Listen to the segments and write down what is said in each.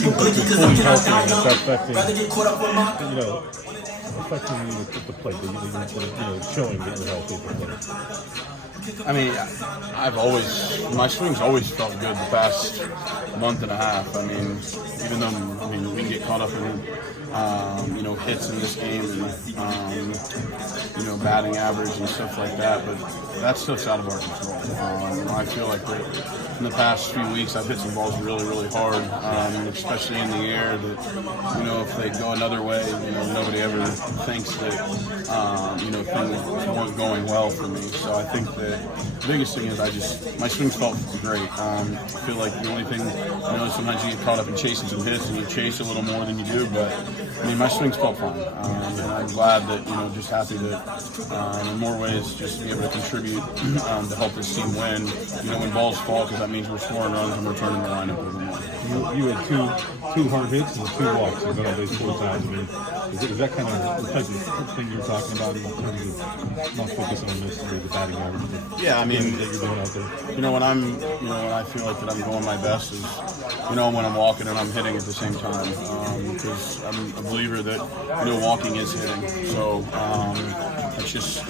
fully healthy and it's affecting, affecting you at the plate, showing that you're healthy at the plate? I mean, my swing's always felt good the past month and a half. I mean, even though, we can get caught up in, hits in this game and, batting average and stuff like that, but that stuff's out of our control. I feel like in the past few weeks I've hit some balls really, really hard, especially in the air that, if they go another way, nobody ever thinks that, things weren't going well for me. So I think that the biggest thing is my swings felt great. I feel like the only thing, sometimes you get caught up in chasing some hits and you chase a little more than you do, but my swings felt fine. And I'm glad that, just happy that in more ways just be able to contribute to help this team win, when balls fall, because that means we're scoring runs and we're turning the lineup over more. You had two hard hits and 2 walks. You've been on base 4 times. Is that kind of the type of thing you're talking about in terms of not focusing on necessarily the batting average? Yeah, that you're doing out there. When I feel like that I'm going my best is, when I'm walking and I'm hitting at the same time. Because I'm a believer that, walking is hitting. So it's just,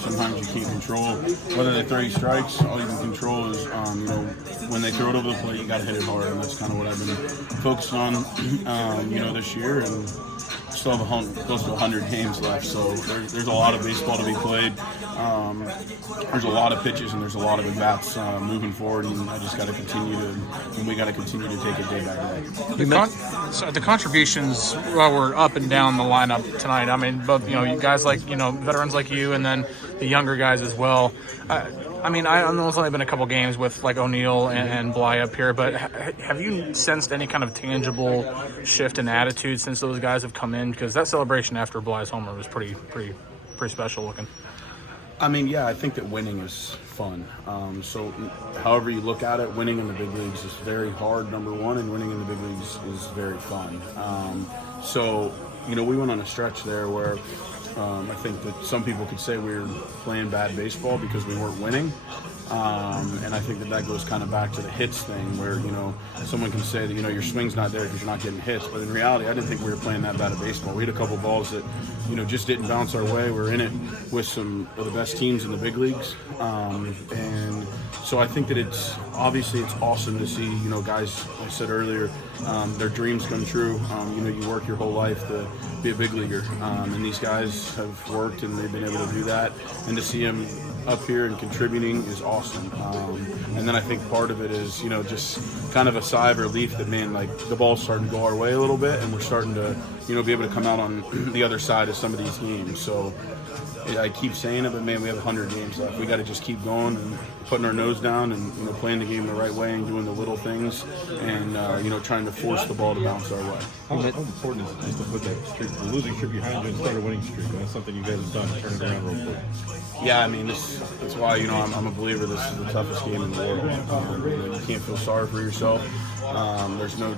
sometimes you can't control whether they throw you strikes. All you can control is, when they throw it over the plate, you got to hit it hard, and that's kind of what I've been focused on, this year, and still have close to 100 games left, so there's a lot of baseball to be played. There's a lot of pitches and there's a lot of at-bats moving forward, and I just got to we got to continue to take it day by day. The contributions were up and down the lineup tonight. I mean, both you guys like veterans like you, and then the younger guys as well. I know it's only been a couple games with like O'Neill and Bly up here, but have you sensed any kind of tangible shift in attitude since those guys have come in? Because that celebration after Bly's homer was pretty special looking. I think that winning is fun. So however you look at it, winning in the big leagues is very hard, number one, and winning in the big leagues is very fun. We went on a stretch there where I think that some people could say we were playing bad baseball because we weren't winning. And I think that goes kind of back to the hits thing where, someone can say that, your swing's not there because you're not getting hits. But in reality, I didn't think we were playing that bad of baseball. We had a couple balls that, just didn't bounce our way. We're in it with some of the best teams in the big leagues. And so I think that it's awesome to see, guys, I said earlier, their dreams come true. You work your whole life to be a big leaguer. And these guys have worked and they've been able to do that. And to see them up here and contributing is awesome. And then I think part of it is, just kind of a sigh of relief that, the ball's starting to go our way a little bit and we're starting to, be able to come out on the other side of some of these games. So I keep saying it, but we have 100 games left. We got to just keep going and putting our nose down and playing the game the right way and doing the little things and trying to force the ball to bounce our way. How important is to put that streak, the losing streak behind you and start a winning streak? That's something you guys have done, turn it around real quick. Yeah, that's why I'm a believer this is the toughest game in the world. You can't feel sorry for yourself. There's no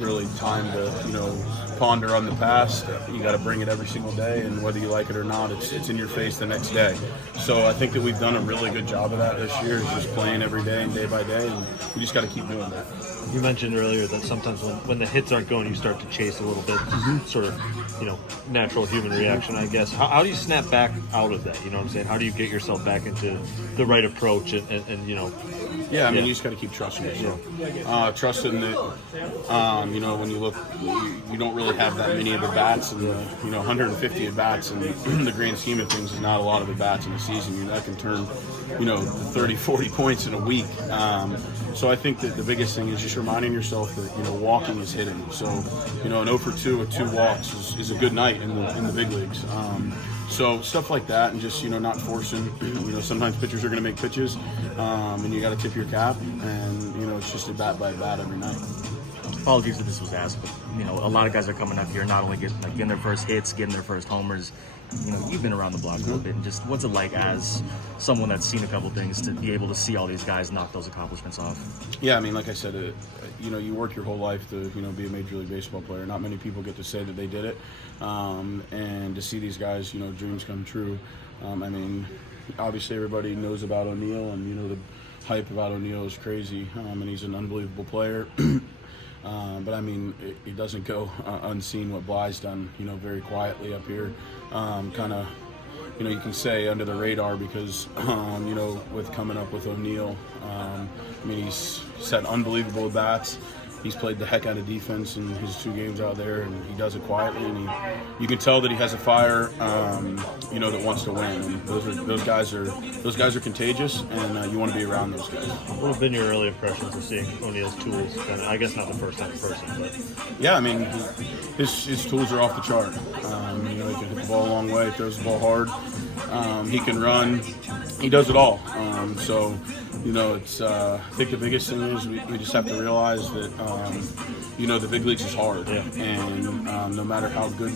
really time to ponder on the past. You got to bring it every single day, and whether you like it or not, it's in your face the next day. So I think that we've done a really good job of that this year, is just playing every day and day by day, and we just got to keep doing that. You mentioned earlier that sometimes when the hits aren't going, you start to chase a little bit, sort of, natural human reaction, I guess. How do you snap back out of that? You know what I'm saying? How do you get yourself back into the right approach and Yeah, you just got to keep trusting yourself. Trusting that, when you look, you don't really have that many of the bats, and 150 at bats in the grand scheme of things is not a lot of at bats in a season. That can turn, 30, 40 points in a week. So I think that the biggest thing is just reminding yourself that, walking is hitting. So, an 0 for 2 with 2 walks is a good night in the big leagues. So stuff like that, and just not forcing. Sometimes pitchers are going to make pitches, and you got to tip your cap, and it's just a bat by bat every night. Apologies if this was asked, but a lot of guys are coming up here not only getting their first hits, getting their first homers. You've been around the block a little bit, and just what's it like as someone that's seen a couple things to be able to see all these guys knock those accomplishments off? Yeah, like I said, you work your whole life to be a Major League Baseball player. Not many people get to say that they did it, and to see these guys, dreams come true. Obviously everybody knows about O'Neill, and the hype about O'Neill is crazy, and he's an unbelievable player. But I mean, it doesn't go unseen what Bly's done, you know, very quietly up here. Kind of, you know, you can say under the radar because, you know, with coming up with O'Neal, I mean, he's had unbelievable bats. He's played the heck out of defense in his 2 games out there, and he does it quietly. And you can tell that he has a fire, you know, that wants to win. And those guys are contagious, and you want to be around those guys. What have been your early impressions of seeing O'Neal's tools? Kind of, I guess not the first time in person, but yeah, I mean, his tools are off the chart. You know, he can hit the ball a long way, throws the ball hard. He can run. He does it all. So, you know, it's. I think the biggest thing is we just have to realize that, you know, the big leagues is hard, and no matter how good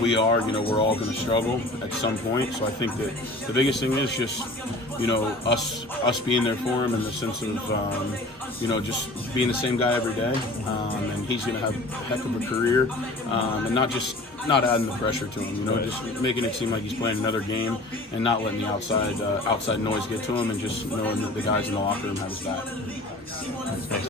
we are, you know, we're all going to struggle at some point. So I think that the biggest thing is just, you know, us being there for him in the sense of, you know, just being the same guy every day, and he's going to have a heck of a career, and not adding the pressure to him, you know, just making it seem like he's playing another game and not letting the outside noise get to him, and just knowing that the guys in the locker room have his back.